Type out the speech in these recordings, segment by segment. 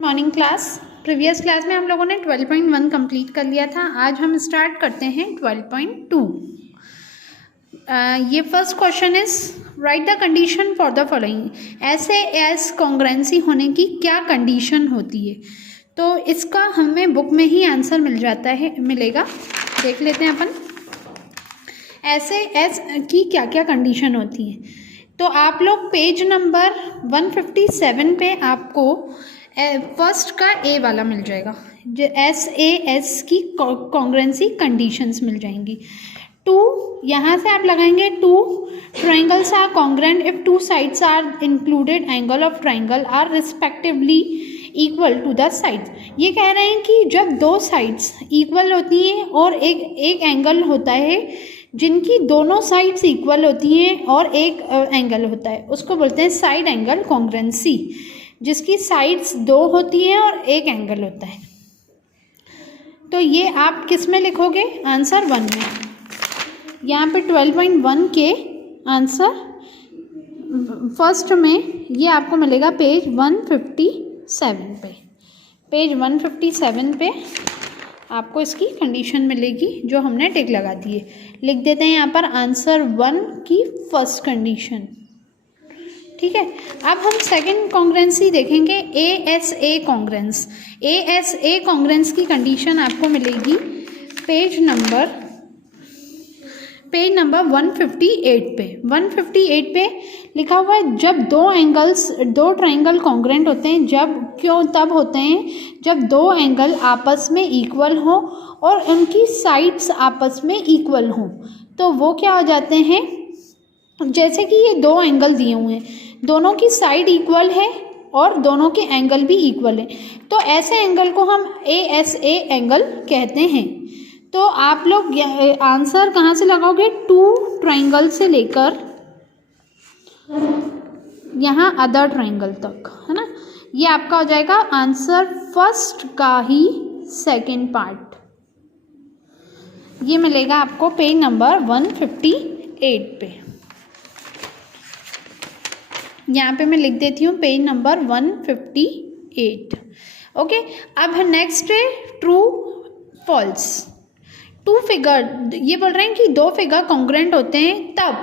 Morning class. Previous class में हम लोगों ने 12.1 कंप्लीट कर लिया था। आज हम स्टार्ट करते हैं 12.2। ये first question is right the condition for the following. ऐसे एस कॉन्ग्रेंसी होने की क्या कंडीशन होती है, तो इसका हमें बुक में ही आंसर मिलेगा। देख लेते हैं अपन ऐसे एस की क्या क्या कंडीशन होती है। तो आप लोग पेज नंबर 157 पे आपको फर्स्ट का ए वाला मिल जाएगा, जो एस की कॉन्ग्रेंसी कंडीशंस मिल जाएंगी। टू, यहाँ से आप लगाएंगे two triangles are congruent if two sides are included angle of triangle are respectively equal to the sides. ये कह रहे हैं कि जब दो साइड्स इक्वल होती हैं और एक एंगल होता है जिनकी दोनों साइड्स इक्वल होती हैं और एक एंगल होता है, उसको बोलते हैं साइड एंगल कॉन्ग्रेंसी, जिसकी साइड्स दो होती हैं और एक एंगल होता है। तो ये आप किस में लिखोगे? आंसर 1 में। यहाँ पे 12.1 के आंसर फर्स्ट में ये आपको मिलेगा पेज 157 पे। पेज 157 पे आपको इसकी कंडीशन मिलेगी जो हमने टिक लगा दी है। लिख देते हैं यहाँ पर आंसर 1 की फर्स्ट कंडीशन। ठीक है, अब हम सेकंड कॉन्ग्रेंसी देखेंगे, ए एस ए कॉन्ग्रेंस की कंडीशन आपको मिलेगी पेज नंबर 158 पे। 158 पे लिखा हुआ है जब दो ट्राइंगल कॉन्ग्रेंट होते हैं, तब होते हैं जब दो एंगल आपस में इक्वल हो और उनकी साइड्स आपस में इक्वल हो। तो वो क्या हो जाते हैं, जैसे कि ये दो एंगल दिए हुए हैं, दोनों की साइड इक्वल है और दोनों के एंगल भी इक्वल है, तो ऐसे एंगल को हम ए एंगल कहते हैं। तो आप लोग आंसर कहाँ से लगाओगे? टू ट्राइंगल से लेकर यहाँ अदर ट्राइंगल तक, है ना। ये आपका हो जाएगा आंसर फर्स्ट का ही सेकंड पार्ट। ये मिलेगा आपको पेज नंबर 158 पे। यहाँ पे मैं लिख देती हूँ पेज नंबर 158। ओके, अब नेक्स्ट है ट्रू फॉल्स। टू फिगर, ये बोल रहे हैं कि दो फिगर कॉन्ग्रेंट होते हैं तब,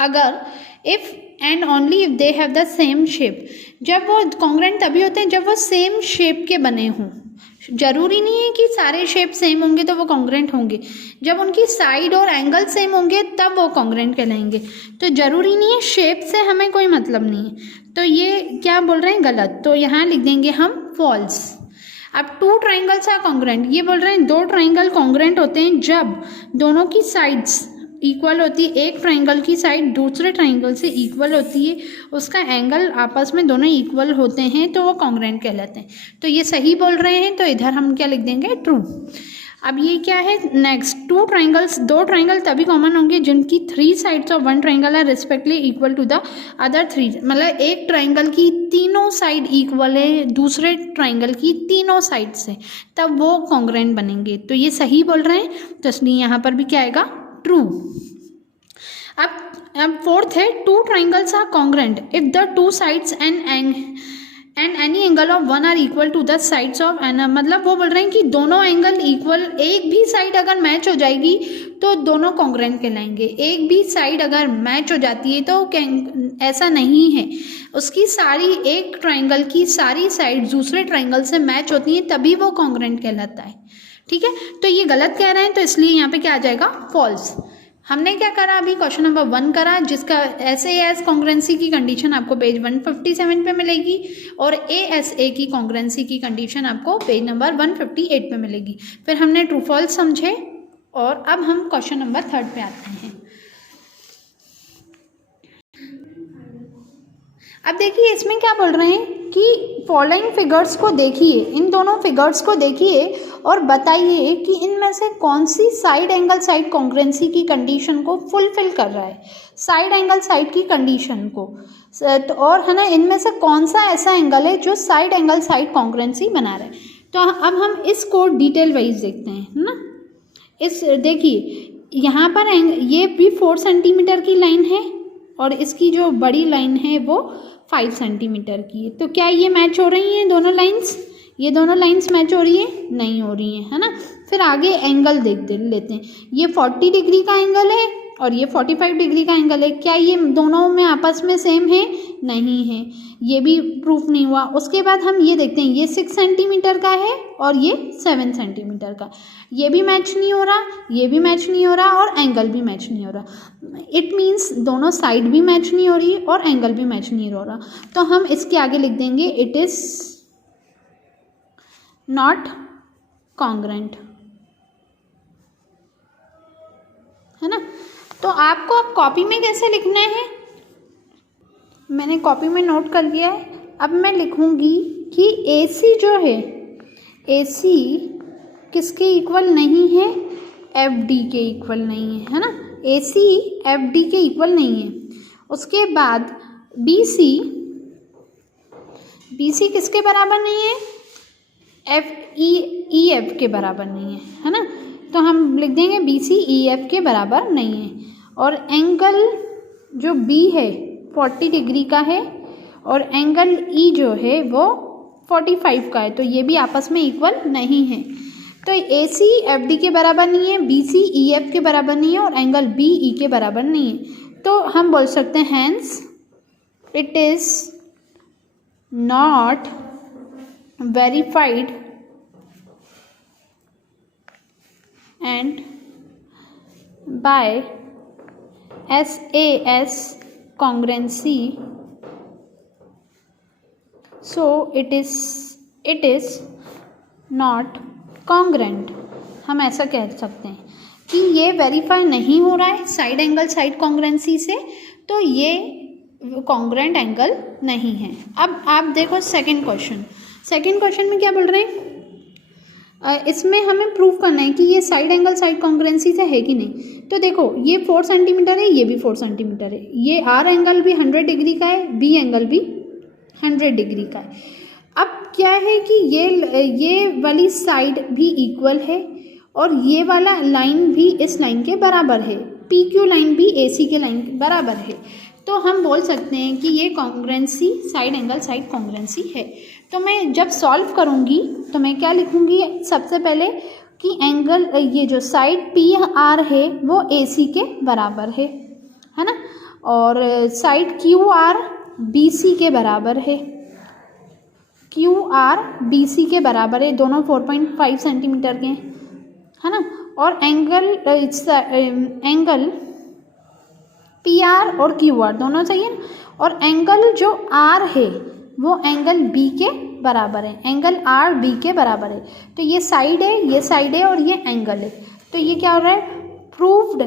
अगर if and only if they have the same shape. जब वो कॉन्ग्रेंट तभी होते हैं जब वो सेम शेप के बने हों। जरूरी नहीं है कि सारे शेप सेम होंगे तो वो कॉन्ग्रेंट होंगे, जब उनकी साइड और एंगल सेम होंगे तब वो कॉन्ग्रेंट कहलाएंगे। तो जरूरी नहीं है, शेप से हमें कोई मतलब नहीं है। तो ये क्या बोल रहे हैं? गलत। तो यहाँ लिख देंगे हम फॉल्स। अब टू ट्राइंगल्स आर कॉन्ग्रेंट, ये बोल रहे हैं दो ट्राइंगल कॉन्ग्रेंट होते हैं जब दोनों की साइड्स इक्वल होती है, एक ट्राइंगल की साइड दूसरे ट्राइंगल से इक्वल होती है, उसका एंगल आपस में दोनों इक्वल होते हैं, तो वो कॉन्ग्रेंट कहलाते हैं। तो ये सही बोल रहे हैं, तो इधर हम क्या लिख देंगे? ट्रू। अब ये क्या है नेक्स्ट? दो ट्राइंगल तभी कॉमन होंगे जिनकी three sides of one triangle are respectively equal to the other three. मतलब एक ट्राइंगल की तीनों साइड इक्वल है दूसरे ट्राइंगल की तीनों साइड से, तब वो कॉन्ग्रेंट बनेंगे। तो ये सही बोल रहे हैं, तो इसलिए यहाँ पर भी क्या आएगा? ट्रू। अब फोर्थ है two triangles are congruent if the two sides and any angle of one are equal to the sides of an. मतलब वो बोल रहे हैं कि दोनों एंगल इक्वल, एक भी साइड अगर मैच हो जाएगी तो दोनों कॉन्ग्रेंट कहलाएंगे। एक भी साइड अगर मैच हो जाती है तो ऐसा नहीं है, उसकी सारी, एक ट्राइंगल की सारी साइड दूसरे ट्राइंगल से मैच होती हैं तभी वो कॉन्ग्रेंट कहलाता है। ठीक है, तो ये गलत कह रहे हैं, तो इसलिए यहाँ पे क्या आ जाएगा? फॉल्स। हमने क्या करा? अभी क्वेश्चन नंबर 1 करा, जिसका एस कॉन्ग्रेंसी की कंडीशन आपको पेज 157 पे मिलेगी और एस की कॉन्ग्रेंसी की कंडीशन आपको पेज नंबर 158 पे मिलेगी। फिर हमने ट्रू फॉल्स समझे और अब हम क्वेश्चन नंबर 3 पे आते हैं। अब देखिए इसमें क्या बोल रहे हैं कि फॉलोइंग फिगर्स को देखिए, इन दोनों फिगर्स को देखिए और बताइए कि इनमें से कौन सी साइड एंगल साइड कॉन्ग्रेंसी की कंडीशन को फुलफिल कर रहा है, साइड एंगल साइड की कंडीशन को। तो और है ना, इनमें से कौन सा ऐसा एंगल है जो साइड एंगल साइड कॉन्ग्रेंसी बना रहा है। तो अब हम इसको डिटेल वाइज देखते हैं, है ना। इस देखिए यहाँ पर ये भी 4 सेंटीमीटर की लाइन है और इसकी जो बड़ी लाइन है वो 5 सेंटीमीटर की है। तो क्या ये मैच हो रही हैं दोनों लाइंस? ये दोनों लाइंस मैच हो रही है? नहीं हो रही हैं, है ना। फिर आगे एंगल देख लेते हैं। ये 40 डिग्री का एंगल है और ये 45 डिग्री का एंगल है। क्या ये दोनों में आपस में सेम है? नहीं है, ये भी प्रूफ नहीं हुआ। उसके बाद हम ये देखते हैं, ये 6 सेंटीमीटर का है और ये 7 सेंटीमीटर का। ये भी मैच नहीं हो रहा, ये भी मैच नहीं हो रहा और एंगल भी मैच नहीं हो रहा। इट मीन्स दोनों साइड भी मैच नहीं हो रही और एंगल भी मैच नहीं हो रहा। तो हम इसके आगे लिख देंगे इट इज़ नॉट कॉन्ग्रेंट, है ना। तो आपको अब कॉपी में कैसे लिखना है, मैंने कॉपी में नोट कर लिया है। अब मैं लिखूंगी कि AC जो है, AC किसके इक्वल नहीं है? FD के इक्वल नहीं है ना। AC FD के इक्वल नहीं है। उसके बाद BC किसके बराबर नहीं है? EF के बराबर नहीं है ना। तो हम लिख देंगे BC EF के बराबर नहीं है। और एंगल जो B है 40 डिग्री का है और एंगल E जो है वो 45 का है। तो ये भी आपस में इक्वल नहीं है। तो AC FD के बराबर नहीं है, BC EF के बराबर नहीं है और एंगल BE के बराबर नहीं है। तो हम बोल सकते हैं hence it is not verified and by SAS congruency, so it is not congruent। हम ऐसा कह सकते हैं कि ये वेरीफाई नहीं हो रहा है साइड एंगल साइड कॉन्ग्रेंसी से, तो ये कॉन्ग्रेंट एंगल नहीं है। अब आप देखो सेकंड क्वेश्चन में क्या बोल रहे हैं, इसमें हमें प्रूव करना है कि ये साइड एंगल साइड कॉन्ग्रेंसी से है कि नहीं। तो देखो ये 4 सेंटीमीटर है, ये भी 4 सेंटीमीटर है, ये R एंगल भी 100 डिग्री का है, B एंगल भी 100 डिग्री का है। अब क्या है कि ये वाली साइड भी इक्वल है और ये वाला लाइन भी इस लाइन के बराबर है, PQ लाइन भी AC के लाइन के बराबर है। तो हम बोल सकते हैं कि ये कॉन्ग्रेंसी साइड एंगल साइड कॉन्ग्रेंसी है। तो मैं जब सॉल्व करूँगी तो मैं क्या लिखूँगी, सबसे पहले कि एंगल ये जो साइड PR है वो AC के बराबर है ना। और साइड QR BC के बराबर है, QR BC के बराबर है, दोनों 4.5 सेंटीमीटर के है ना। और एंगल PR और QR दोनों सही है। और एंगल जो R है वो एंगल B के बराबर है, एंगल R B के बराबर है। तो ये साइड है, ये साइड है और ये एंगल है। तो ये क्या हो रहा है, प्रूव्ड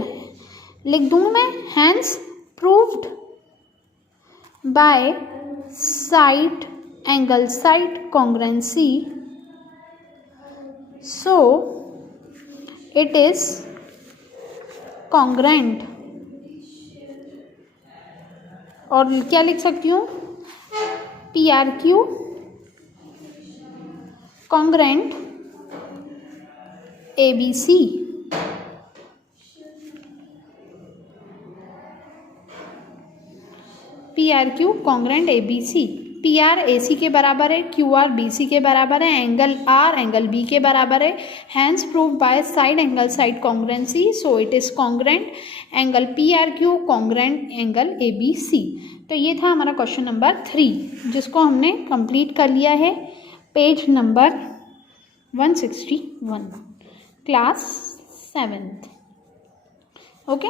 लिख दूँ मैं, hence proved by side angle side congruency, so it is congruent. और क्या लिख सकती हूँ, PRQ congruent ABC। PRQ congruent ABC, PR AC के बराबर है, QR BC के बराबर है, एंगल R एंगल B के बराबर है। Hence prove by side angle side congruency, so it is congruent angle PRQ congruent angle ABC। तो ये था हमारा क्वेश्चन नंबर 3 जिसको हमने कंप्लीट कर लिया है, page number 161, class 7th। Okay.